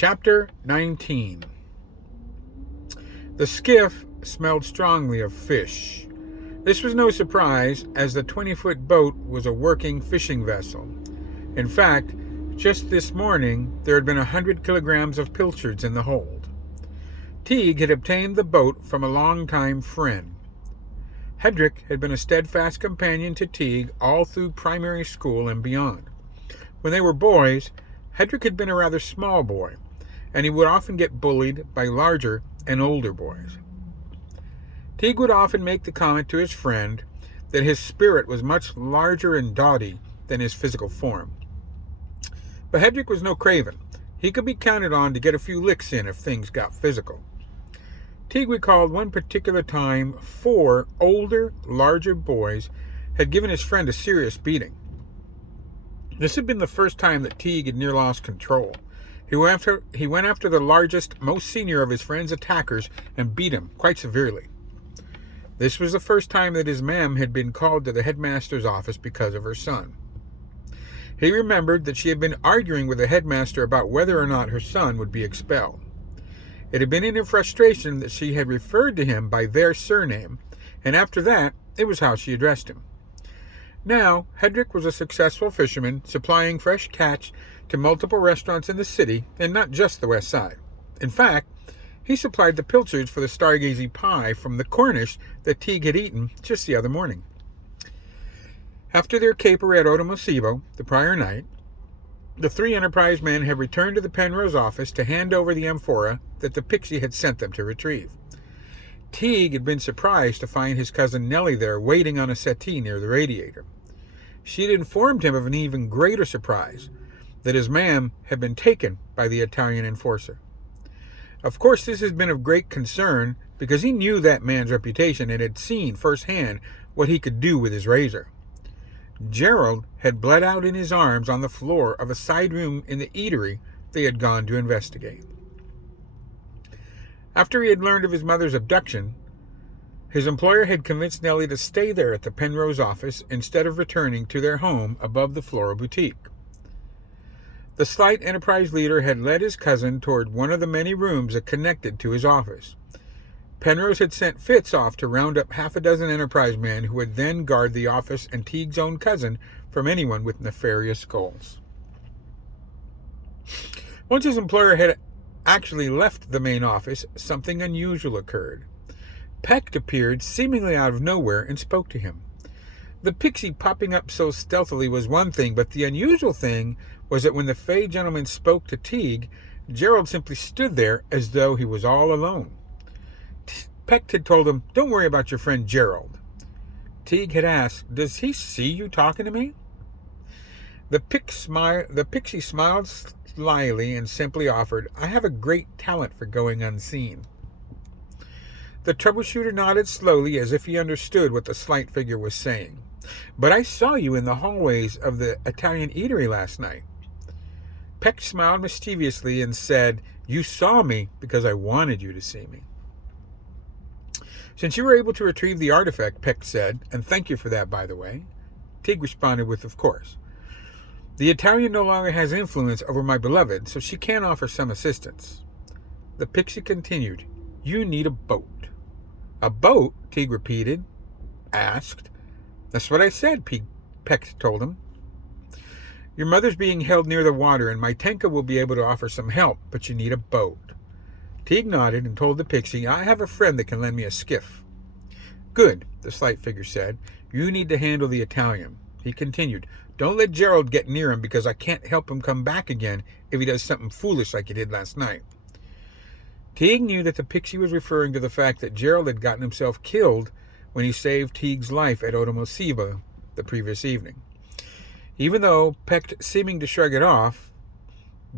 Chapter 19. The skiff smelled strongly of fish. This was no surprise, as the 20-foot boat was a working fishing vessel. In fact, just this morning, there had been 100 kilograms of pilchards in the hold. Teague had obtained the boat from a longtime friend. Hedrick had been a steadfast companion to Teague all through primary school and beyond. When they were boys, Hedrick had been a rather small boy, and he would often get bullied by larger and older boys. Teague would often make the comment to his friend that his spirit was much larger and doughty than his physical form. But Hedrick was no craven. He could be counted on to get a few licks in if things got physical. Teague recalled one particular time 4 older, larger boys had given his friend a serious beating. This had been the first time that Teague had near lost control. He went after the largest, most senior of his friend's attackers and beat him quite severely. This was the first time that his ma'am had been called to the headmaster's office because of her son. He remembered that she had been arguing with the headmaster about whether or not her son would be expelled. It had been in her frustration that she had referred to him by their surname, and after that, it was how she addressed him. Now, Hedrick was a successful fisherman, supplying fresh catch to multiple restaurants in the city, and not just the West Side. In fact, he supplied the pilchards for the stargazing pie from the Cornish that Teague had eaten just the other morning. After their caper at Otomosibo the prior night, the 3 Enterprise men had returned to the Penrose office to hand over the amphora that the Pixie had sent them to retrieve. Teague had been surprised to find his cousin Nellie there waiting on a settee near the radiator. She had informed him of an even greater surprise, that his ma'am had been taken by the Italian enforcer. Of course, this had been of great concern because he knew that man's reputation and had seen firsthand what he could do with his razor. Gerald had bled out in his arms on the floor of a side room in the eatery they had gone to investigate. After he had learned of his mother's abduction, his employer had convinced Nellie to stay there at the Penrose office instead of returning to their home above the Floral Boutique. The slight Enterprise leader had led his cousin toward one of the many rooms that connected to his office. Penrose had sent Fitz off to round up 6 Enterprise men who would then guard the office and Teague's own cousin from anyone with nefarious goals. Once his employer had actually left the main office, something unusual occurred. Peck appeared seemingly out of nowhere and spoke to him. The Pixie popping up so stealthily was one thing, but the unusual thing was that when the Fey gentleman spoke to Teague, Gerald simply stood there as though he was all alone. Peck had told him, "Don't worry about your friend Gerald." Teague had asked, "Does he see you talking to me?" The Pixie smiled slyly and simply offered, "I have a great talent for going unseen." The troubleshooter nodded slowly as if he understood what the slight figure was saying. "But I saw you in the hallways of the Italian eatery last night." Peck smiled mischievously and said, "You saw me because I wanted you to see me." "Since you were able to retrieve the artifact," Peck said, "and thank you for that, by the way," Teague responded with, "Of course. The Italian no longer has influence over my beloved, so she can offer some assistance." The Pixie continued, "You need a boat." "A boat?" Teague repeated. Asked. "That's what I said," Peck told him. "Your mother's being held near the water, and my Tenka will be able to offer some help, but you need a boat." Teague nodded and told the Pixie, "I have a friend that can lend me a skiff." "Good," the slight figure said. "You need to handle the Italian." He continued, "Don't let Gerald get near him because I can't help him come back again if he does something foolish like he did last night." Teague knew that the Pixie was referring to the fact that Gerald had gotten himself killed when he saved Teague's life at Otomosibo the previous evening. Even though Peck seeming to shrug it off,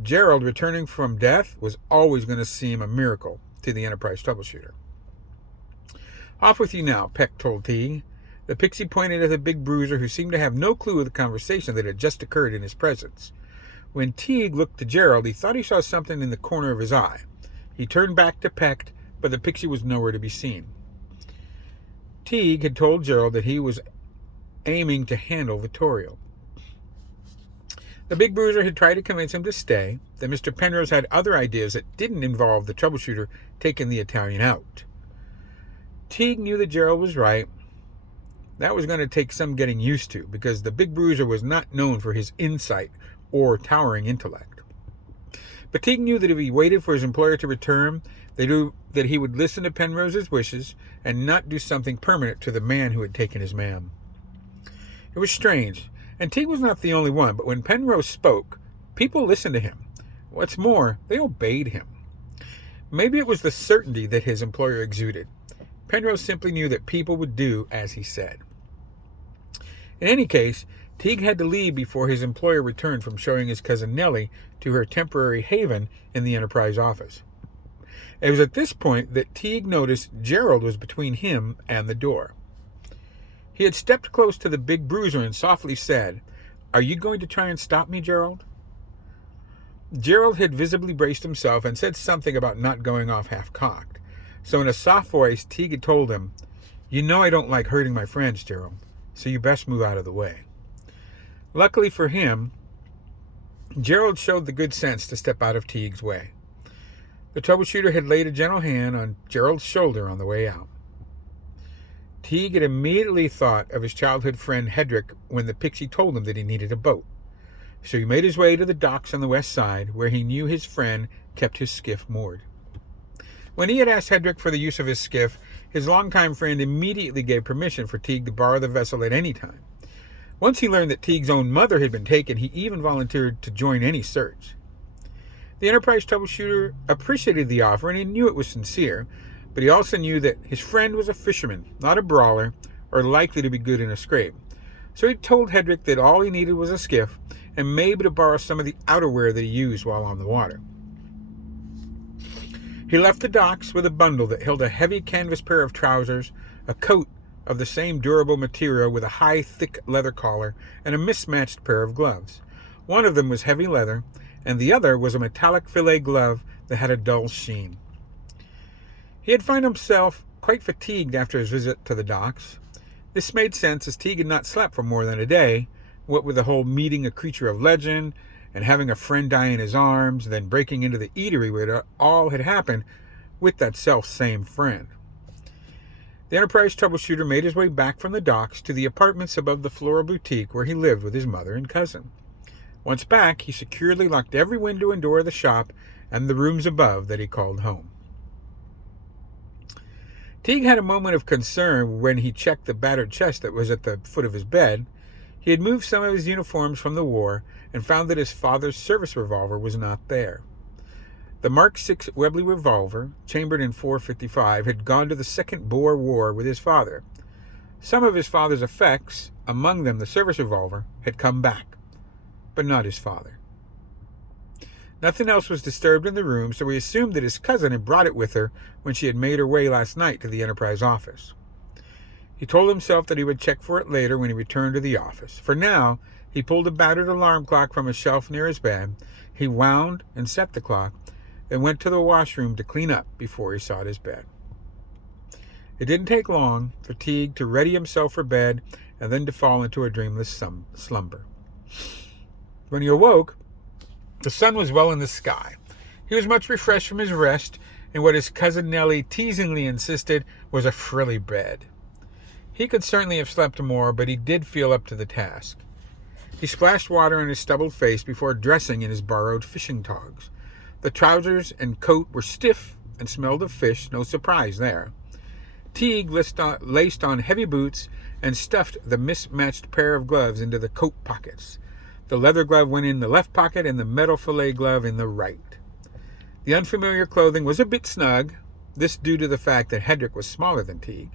Gerald returning from death was always going to seem a miracle to the Enterprise troubleshooter. "Off with you now," Peck told Teague. The Pixie pointed at the big bruiser who seemed to have no clue of the conversation that had just occurred in his presence. When Teague looked to Gerald, he thought he saw something in the corner of his eye. He turned back to Peck, but the Pixie was nowhere to be seen. Teague had told Gerald that he was aiming to handle Vittorio. The big bruiser had tried to convince him to stay, that Mr. Penrose had other ideas that didn't involve the troubleshooter taking the Italian out. Teague knew that Gerald was right. That was going to take some getting used to, because the big bruiser was not known for his insight or towering intellect. But Teague knew that if he waited for his employer to return, that he would listen to Penrose's wishes and not do something permanent to the man who had taken his man. It was strange, and Teague was not the only one, but when Penrose spoke, people listened to him. What's more, they obeyed him. Maybe it was the certainty that his employer exuded. Penrose simply knew that people would do as he said. In any case, Teague had to leave before his employer returned from showing his cousin Nellie to her temporary haven in the Enterprise office. It was at this point that Teague noticed Gerald was between him and the door. He had stepped close to the big bruiser and softly said, "Are you going to try and stop me, Gerald?" Gerald had visibly braced himself and said something about not going off half-cocked. So in a soft voice, Teague had told him, "You know I don't like hurting my friends, Gerald, so you best move out of the way." Luckily for him, Gerald showed the good sense to step out of Teague's way. The troubleshooter had laid a gentle hand on Gerald's shoulder on the way out. Teague had immediately thought of his childhood friend Hedrick when the pixie told him that he needed a boat. So he made his way to the docks on the west side, where he knew his friend kept his skiff moored. When he had asked Hedrick for the use of his skiff, his longtime friend immediately gave permission for Teague to borrow the vessel at any time. Once he learned that Teague's own mother had been taken, he even volunteered to join any search. The Enterprise troubleshooter appreciated the offer, and he knew it was sincere, but he also knew that his friend was a fisherman, not a brawler, or likely to be good in a scrape. So he told Hedrick that all he needed was a skiff, and maybe to borrow some of the outerwear that he used while on the water. He left the docks with a bundle that held a heavy canvas pair of trousers, a coat of the same durable material with a high, thick leather collar, and a mismatched pair of gloves. One of them was heavy leather, and the other was a metallic filet glove that had a dull sheen. He had found himself quite fatigued after his visit to the docks. This made sense, as Teague had not slept for more than a day, what with the whole meeting a creature of legend, and having a friend die in his arms, then breaking into the eatery where it all had happened with that self-same friend. The Enterprise troubleshooter made his way back from the docks to the apartments above the floral boutique where he lived with his mother and cousin. Once back, he securely locked every window and door of the shop and the rooms above that he called home. Teague had a moment of concern when he checked the battered chest that was at the foot of his bed. He had moved some of his uniforms from the war and found that his father's service revolver was not there. The Mark VI Webley revolver, chambered in .455, had gone to the Second Boer War with his father. Some of his father's effects, among them the service revolver, had come back, but not his father. Nothing else was disturbed in the room, so he assumed that his cousin had brought it with her when she had made her way last night to the Enterprise office. He told himself that he would check for it later when he returned to the office. For now, he pulled a battered alarm clock from a shelf near his bed. He wound and set the clock, then went to the washroom to clean up before he sought his bed. It didn't take long for Teague to ready himself for bed and then to fall into a dreamless slumber. When he awoke, the sun was well in the sky. He was much refreshed from his rest, and what his cousin Nellie teasingly insisted was a frilly bed. He could certainly have slept more, but he did feel up to the task. He splashed water on his stubbled face before dressing in his borrowed fishing togs. The trousers and coat were stiff and smelled of fish, no surprise there. Teague laced on heavy boots and stuffed the mismatched pair of gloves into the coat pockets. The leather glove went in the left pocket and the metal fillet glove in the right. The unfamiliar clothing was a bit snug, this due to the fact that Hedrick was smaller than Teague.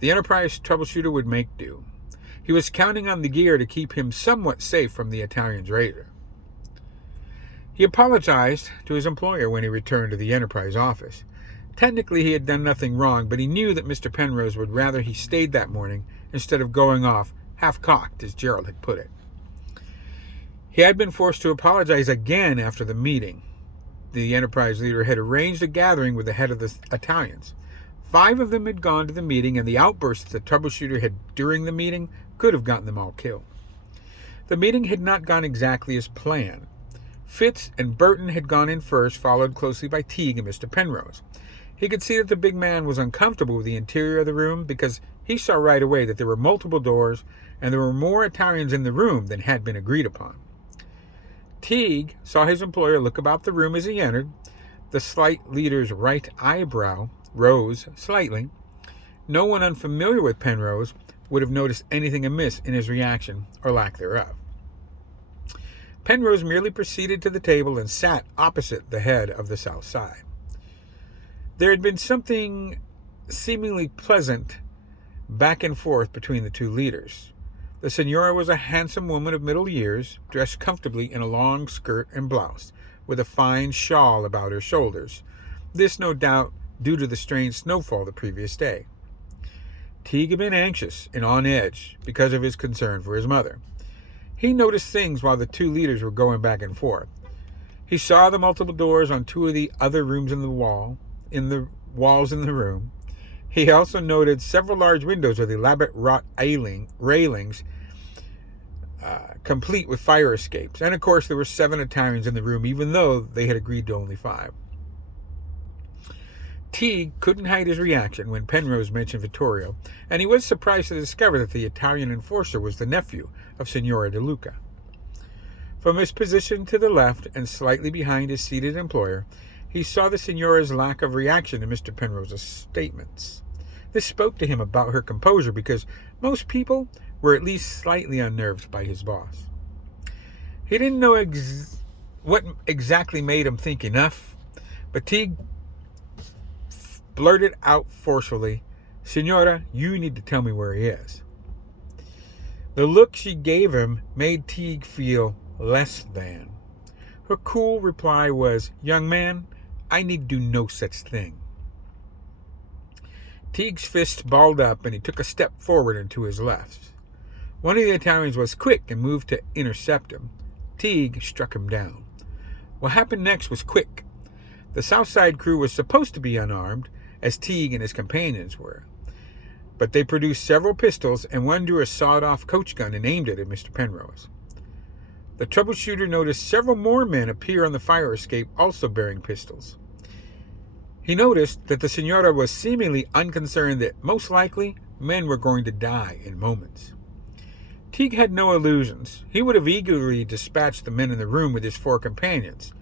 The Enterprise troubleshooter would make do. He was counting on the gear to keep him somewhat safe from the Italian's razor. He apologized to his employer when he returned to the Enterprise office. Technically, he had done nothing wrong, but he knew that Mr. Penrose would rather he stayed that morning instead of going off half-cocked, as Gerald had put it. He had been forced to apologize again after the meeting. The Enterprise leader had arranged a gathering with the head of the Italians. 5 of them had gone to the meeting, and the outbursts the troubleshooter had during the meeting could have gotten them all killed. The meeting had not gone exactly as planned. Fitz and Burton had gone in first, followed closely by Teague and Mr. Penrose. He could see that the big man was uncomfortable with the interior of the room because he saw right away that there were multiple doors and there were more Italians in the room than had been agreed upon. Teague saw his employer look about the room as he entered. The slight leader's right eyebrow rose slightly. No one unfamiliar with Penrose would have noticed anything amiss in his reaction or lack thereof. Penrose merely proceeded to the table and sat opposite the head of the South Side. There had been something seemingly pleasant back and forth between the two leaders. The senora was a handsome woman of middle years, dressed comfortably in a long skirt and blouse, with a fine shawl about her shoulders. This, no doubt, due to the strange snowfall the previous day. Teague had been anxious and on edge because of his concern for his mother. He noticed things while the two leaders were going back and forth. He saw the multiple doors on two of the other rooms in the walls in the room. He also noted several large windows with elaborate wrought railings, complete with fire escapes. And of course, there were 7 Italians in the room, even though they had agreed to only 5. Teague couldn't hide his reaction when Penrose mentioned Vittorio, and he was surprised to discover that the Italian enforcer was the nephew of Signora De Luca. From his position to the left and slightly behind his seated employer, he saw the Signora's lack of reaction to Mr. Penrose's statements. This spoke to him about her composure because most people were at least slightly unnerved by his boss. He didn't know what exactly made him think enough, but Teague blurted out forcefully, "Signora, you need to tell me where he is." The look she gave him made Teague feel less than. Her cool reply was, "Young man, I need do no such thing." Teague's fist balled up and he took a step forward and to his left. One of the Italians was quick and moved to intercept him. Teague struck him down. What happened next was quick. The Southside crew was supposed to be unarmed, as Teague and his companions were. But they produced several pistols, and one drew a sawed-off coach gun and aimed it at Mr. Penrose. The troubleshooter noticed several more men appear on the fire escape, also bearing pistols. He noticed that the Signora was seemingly unconcerned that most likely men were going to die in moments. Teague had no illusions. He would have eagerly dispatched the men in the room with his 4 companions.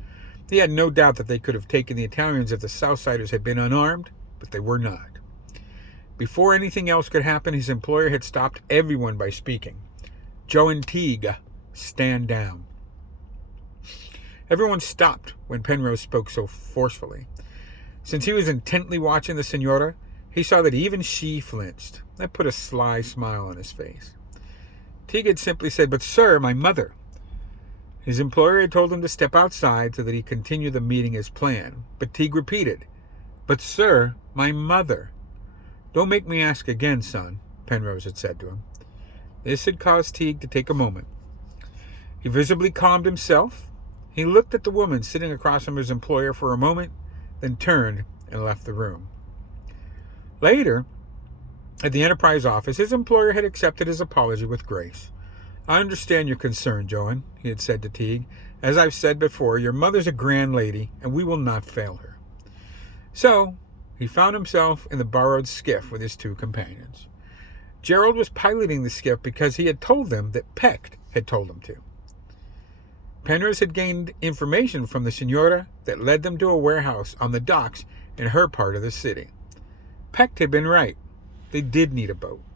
He had no doubt that they could have taken the Italians if the Southsiders had been unarmed, but they were not. Before anything else could happen, his employer had stopped everyone by speaking. "Joe and Teague, stand down." Everyone stopped when Penrose spoke so forcefully. Since he was intently watching the Signora, he saw that even she flinched. That put a sly smile on his face. Teague had simply said, "But sir, my mother." His employer had told him to step outside so that he could continue the meeting as planned. But Teague repeated, "But sir, my mother." "Don't make me ask again, son," Penrose had said to him. This had caused Teague to take a moment. He visibly calmed himself. He looked at the woman sitting across from his employer for a moment, then turned and left the room. Later, at the Enterprise office, his employer had accepted his apology with grace. "I understand your concern, Joan," he had said to Teague. "As I've said before, your mother's a grand lady, and we will not fail her." So, he found himself in the borrowed skiff with his 2 companions. Gerald was piloting the skiff because he had told them that Peck had told him to. Penrose had gained information from the Signora that led them to a warehouse on the docks in her part of the city. Peck had been right. They did need a boat.